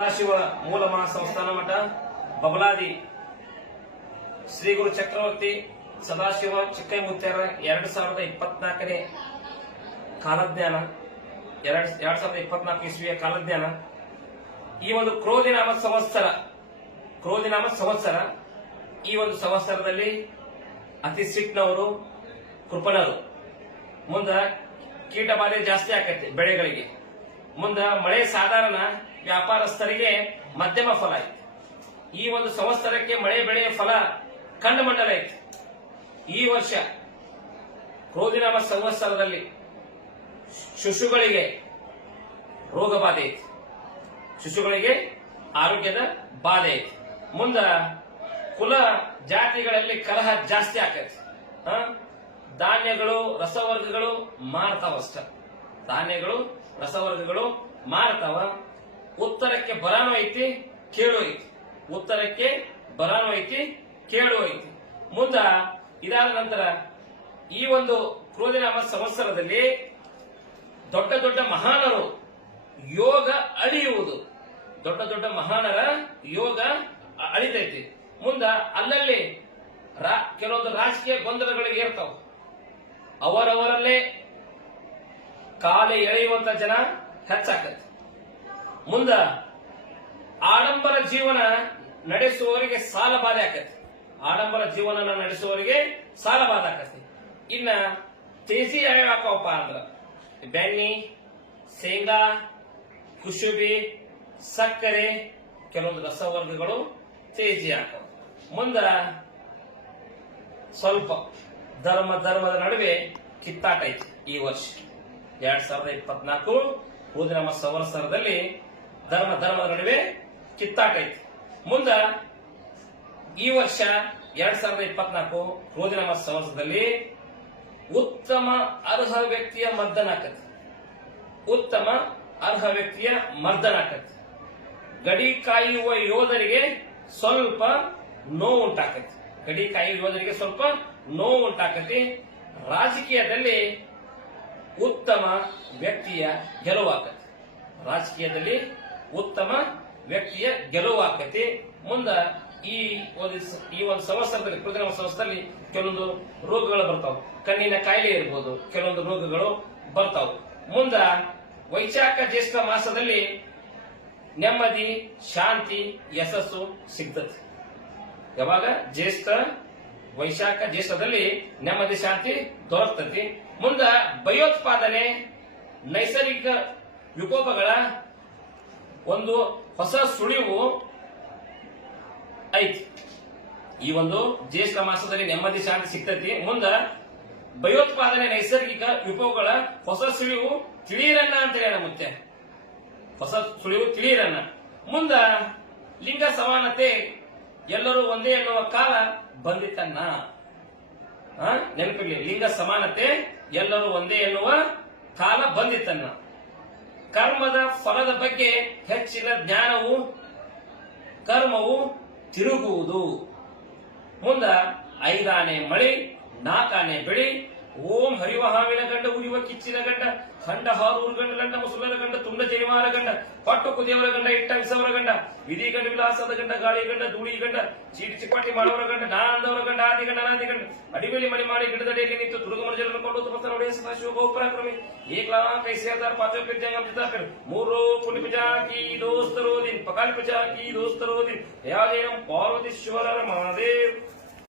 ಸದಾಶಿವ ಮೂಲ ಮಹಾಸಂಸ್ಥಾನ ಮಠ, ಬಬಲಾದಿ ಶ್ರೀ ಗುರು ಚಕ್ರವರ್ತಿ ಸದಾಶಿವ ಚಿಕ್ಕೈಮುತ್ಯಾರ ಎರಡ್ ಸಾವಿರದ ಇಪ್ಪತ್ನಾಲ್ಕನೇ ಕಾಲಜ್ಞಾನ, ಎರಡ್ ಎರಡ್ ಸಾವಿರದ ಇಪ್ಪತ್ನಾಲ್ಕು ಇಸ್ವಿಯ ಕಾಲಜ್ಞಾನ. ಈ ಒಂದು ಕ್ರೋಧಿನಾಮ ಸಂವತ್ಸರ ಕ್ರೋಧಿನಾಮ ಸಂವತ್ಸರ ಈ ಒಂದು ಸಂವತ್ಸರದಲ್ಲಿ ಅತಿ ಸಿಟ್ನವರು, ಕೃಪಣರು. ಮುಂದ ಕೀಟ ಬಾಧೆ ಜಾಸ್ತಿ ಆಕೈತಿ ಬೆಳೆಗಳಿಗೆ. ಮುಂದ ಮಳೆ ಸಾಧಾರಣ ವ್ಯಾಪಾರಸ್ಥರಿಗೆ ಮಧ್ಯಮ ಫಲ ಐತಿ. ಈ ಒಂದು ಸಂವತ್ಸರಕ್ಕೆ ಮಳೆ ಬೆಳೆಯ ಫಲ ಕಂಡು ಮಂಡಲ ಈ ವರ್ಷ ಕ್ರೋಧಿನಾಮ ಸಂವತ್ಸರದಲ್ಲಿ ಶಿಶುಗಳಿಗೆ ರೋಗ ಬಾಧೆ ಐತಿ. ಶಿಶುಗಳಿಗೆ ಆರೋಗ್ಯದ ಬಾಧೆ ಐತಿ. ಮುಂದ ಕುಲ ಜಾತಿಗಳಲ್ಲಿ ಕಲಹ ಜಾಸ್ತಿ ಆಕೈತಿ? ಧಾನ್ಯಗಳು, ರಸವರ್ಗಗಳು ಮಾರ್ತಾವಷ್ಟ ಧಾನ್ಯಗಳು, ರಸವರ್ಗಗಳು ಮಾರ್ತಾವ. ಉತ್ತರಕ್ಕೆ ಬರಾನು ಐತಿ, ಕೇಳು ಐತಿ. ಉತ್ತರಕ್ಕೆ ಬರಾನು ಐತಿ, ಕೇಳು ಐತಿ. ಮುಂದ ಇದಾದ ನಂತರ ಈ ಒಂದು ಕ್ರೋಧಿನಾಮ ಸಂವತ್ಸರದಲ್ಲಿ ದೊಡ್ಡ ದೊಡ್ಡ ಮಹಾನರು ಯೋಗ ಅಳಿಯುವುದು. ದೊಡ್ಡ ದೊಡ್ಡ ಮಹಾನರ ಯೋಗ ಅಳಿತೈತಿ. ಮುಂದ ಅಲ್ಲಲ್ಲಿ ಕೆಲವೊಂದು ರಾಜಕೀಯ ಗೊಂದಲಗಳಿಗೆ ಇರ್ತಾವ ಅವರವರಲ್ಲೇ ಕಾಲ ಎಳೆಯುವಂತ ಜನ ಹೆಚ್ಚಾಕತಿ ಮುಂದ ಆಡಂಬರ ಜೀವನ ನಡೆಸುವವರಿಗೆ ಸಾಲ ಬಾಧೆ ಆಕತಿ. ಆಡಂಬರ ಜೀವನ ನಡೆಸುವವರಿಗೆ ಸಾಲ ಬಾಧೆ ಆಕತಿ. ಇನ್ನ ತೇಜಿ ಯಾವ್ಯಾವ ಹಾಕವಪ್ಪ ಅಂದ್ರ ಬೆಣ್ಣಿ, ಶೇಂಗಾ ಕುಸುಬಿ ಸಕ್ಕರೆ, ಕೆಲವೊಂದು ರಸವರ್ಗಗಳು ತೇಜಿ ಹಾಕವು. ಮುಂದ ಸ್ವಲ್ಪ ಧರ್ಮ ಧರ್ಮದ ನಡುವೆ ಕಿತ್ತಾಟ ಐತಿ ಈ ವರ್ಷ. ಎರಡ್ ಸಾವಿರದ ಇಪ್ಪತ್ನಾಲ್ಕು ನಮ್ಮ ಸಂವತ್ಸರದಲ್ಲಿ ಧರ್ಮ, ಧರ್ಮದ ನಡುವೆ ಕಿತ್ತಾಟ ಐತಿ. ಮುಂದ ಈ ವರ್ಷ ಎರಡ್ ಸಾವಿರದ ಇಪ್ಪತ್ನಾಲ್ಕು ನಮ್ಮ ಸಂವತ್ಸರದಲ್ಲಿ ಉತ್ತಮ ಅರ್ಹ ವ್ಯಕ್ತಿಯ ಮರ್ದನ ಆಕತಿ. ಉತ್ತಮ ಅರ್ಹ ವ್ಯಕ್ತಿಯ ಮರ್ದನ ಆಕತಿ. ಗಡಿ ಕಾಯುವ ಯೋಧರಿಗೆ ಸ್ವಲ್ಪ ನೋವು ಉಂಟಾಕತಿ. ಗಡಿ ಕಾಯುವ ಯೋಧರಿಗೆ ಸ್ವಲ್ಪ ನೋವು ಉಂಟಾಕತಿ. ರಾಜಕೀಯದಲ್ಲಿ ಉತ್ತಮ ವ್ಯಕ್ತಿಯ ಗೆಲುವಾಕತಿ ರಾಜಕೀಯದಲ್ಲಿ ಉತ್ತಮ ವ್ಯಕ್ತಿಯ ಗೆಲುವಾಕತಿ ಮುಂದ ಈ ಒಂದು ಈ ಒಂದು ಸಂವತ್ಸರದಲ್ಲಿ ನಮ್ಮ ಸಂವತ್ಸರದಲ್ಲಿ ಕೆಲವೊಂದು ರೋಗಗಳು ಬರ್ತಾವ. ಕಣ್ಣಿನ ಕಾಯಿಲೆ ಇರ್ಬೋದು, ಕೆಲವೊಂದು ರೋಗಗಳು ಬರ್ತಾವ. ಮುಂದ ವೈಶಾಖ ಜ್ಯೇಷ್ಠ ಮಾಸದಲ್ಲಿ ನೆಮ್ಮದಿ, ಶಾಂತಿ, ಯಶಸ್ಸು ಸಿಗ್ತದೆ. ಯಾವಾಗ? ಜ್ಯೇಷ್ಠ, ವೈಶಾಖ ಜ್ಯೇಷ್ಠದಲ್ಲಿ ನೆಮ್ಮದಿ, ಶಾಂತಿ ದೊರಕ್ತತಿ ಮುಂದ ಭಯೋತ್ಪಾದನೆ, ನೈಸರ್ಗಿಕ ವಿಕೋಪಗಳ ಒಂದು ಹೊಸ ಸುಳಿವು ಐತಿ. ಈ ಒಂದು ಜ್ಯೇಷ್ಠ ಮಾಸದಲ್ಲಿ ನೆಮ್ಮದಿ, ಶಾಂತಿ ಸಿಗ್ತೈತಿ. ಮುಂದ ಭಯೋತ್ಪಾದನೆ, ನೈಸರ್ಗಿಕ ವಿಪೋಗಳ ಹೊಸ ಸುಳಿವು ತಿಳಿಯರನ್ನ ಅಂತ ಹೇಳ ಮುತ್ತೆ ಹೊಸ ಸುಳಿವು ತಿಳಿಯರನ್ನ ಮುಂದ ಲಿಂಗ ಸಮಾನತೆ ಎಲ್ಲರೂ ಒಂದೇ ಎನ್ನುವ ಕಾಲ ಬಂದಿತನ್ನ? ನೆನಪಿರ್ಲಿ. ಲಿಂಗ ಸಮಾನತೆ ಎಲ್ಲರೂ ಒಂದೇ ಎನ್ನುವ ಕಾಲ ಬಂದಿತನ್ನ ಕರ್ಮದ ಫಲದ ಬಗ್ಗೆ ಹೆಚ್ಚಿನ ಜ್ಞಾನವು ಕರ್ಮವು ತಿರುಗುವುದು. ಮುಂದ ಐದಾನೆ ಮಳಿ ನಾಲ್ಕಾನೆ ಬೆಳಿ ಓಂ ಹರಿವ ಹಾವಿನ ಗಂಡ, ಉರಿವ ಕಿಚ್ಚಿನ ಗಂಡ ಖಂಡ ಹಾರೂರ್ ಗಂಡ ಗಂಡ ಮುಸುಲರ ಗಂಡ, ತುಂಡ ಜೈವಾರ ಗಂಡ ಪಟ್ಟು ಕುದಿಯವರ ಗಂಡ, ಇಟ್ಟ ವಿಸವರ ಗಂಡ ವಿಧಿ ಗಂಡ ವಿಲಾಸದ ಗಂಡ ಗಾಳಿ ಗಂಡ, ಧೂಳಿ ಗಂಡ, ಚೀಟಿ ಚಿಪಾಟಿ ಮಾಡುವರ ಗಂಡ, ನಾನಂದವರ ಗಂಡ, ಆದಿ ಗಂಡ, ಅನಾದಿ ಗಂಡ ಅಡಿಮೇಲೆ ಮಳೆ ಮಾಡಿ ಗಿಡದಡಿಯಲ್ಲಿ ನಿಂತು ದುರ್ಗಮ ಮನುಜರನ್ನು ಕೊಂಡು ತುಪತ್ತ ನೋಡಿ ಸದಾಶಿವ ಬಹುಪರಾಕ್ರಮಿ ಏಕ್ಲಾ ಪಾಚೋ ಪಿಜ್ಜಂಗ ಜಿತಾಕರ್ ಮೂರು ಪಿಜಾಕಿ ದೋಸ್ತರೋದಿನ್ ಪಕಾಲಿ ದೋಸ್ತರೋದಿನ್ ಪಾರ್ವತಿ ಶಿವರ ಮಹಾದೇವ್